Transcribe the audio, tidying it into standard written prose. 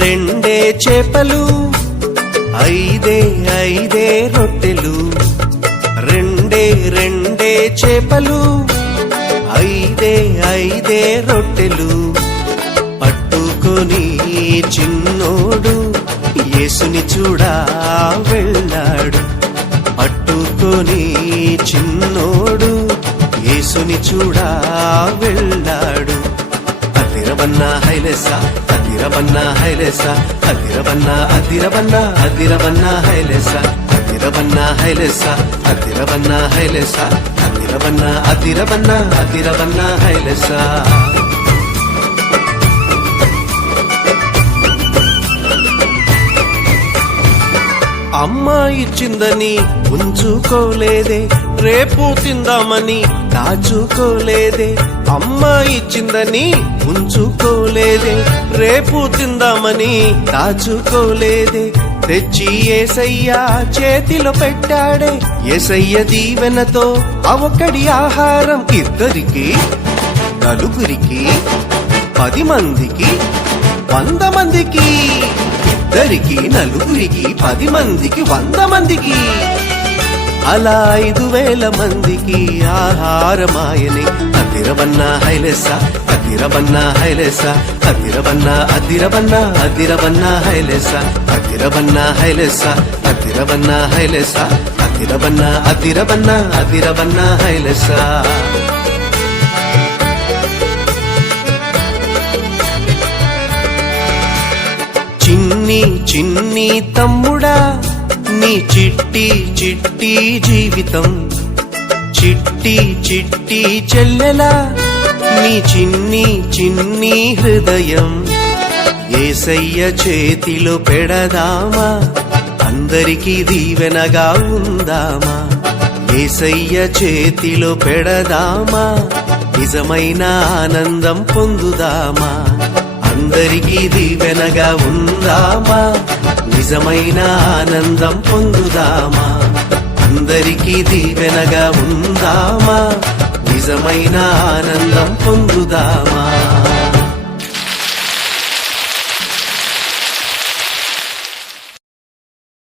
రెండే చేపలు, ఐదే రొట్టెలు. రెండే చేపలు, ఐదే రొట్టెలు. పట్టుకొని చిన్నోడు యేసుని చూడా వెళ్ళాడు. పట్టుకొని చిన్నోడు యేసుని చూడా వెళ్ళాడు. అదిరవన్న హైలెస, అదిరవన్న హైలెస, అదిరవన్న అదిరవన్న అదిరవన్న హైలెస, అదిరవన్న హైలెస, అదిరవన్న హైలెస, అదిరవన్న అదిరవన్న అదిరవన్న హైలెస. అమ్మ ఇచ్చిందని ఉంచుకోలేదే, రేపు తిందామని దాచుకోలేదే. అమ్మ ఇచ్చిందని ఉంచుకోలేదే, రేపు తిందామని దాచుకోలేదే. తెచ్చి యేసయ్య చేతిలో పెట్టాడే. యేసయ్య దీవెనతో అవకడి ఆహారం ఇద్దరికి, నలుగురికి, 10 మందికి, 100 మందికి. ఇద్దరికి, నలుగురికి, 10 మందికి, 100 మందికి. అలా 5000 మందికి ఆహారమాయని. అదిరవన్న హైలెస, అదిరవన్న హైలెస, అదిరవన్న అదిరవన్న అదిరవన్న హైలెస, అదిరవన్న హైలెస, అదిరవన్న హైలెస, అదిరవన్న అదిరవన్న అదిరవన్న హైలెస. చిన్ని తమ్ముడా, నీ చిట్టి జీవితం. చిట్టి చెల్లెలా, నీ చిన్ని హృదయం. యేసయ్య చేతిలో పెడదామా, అందరికీ దీవెనగా ఉందామా. యేసయ్య చేతిలో పెడదామా, నిజమైన ఆనందం పొందుదామా. అందరికీ దీవెనగా ఉందామా, నిజమైన ఆనందం పొందుదామా. అందరికీ దీవెనగా ఉందామా, నిజమైన ఆనందం పొందుదామా.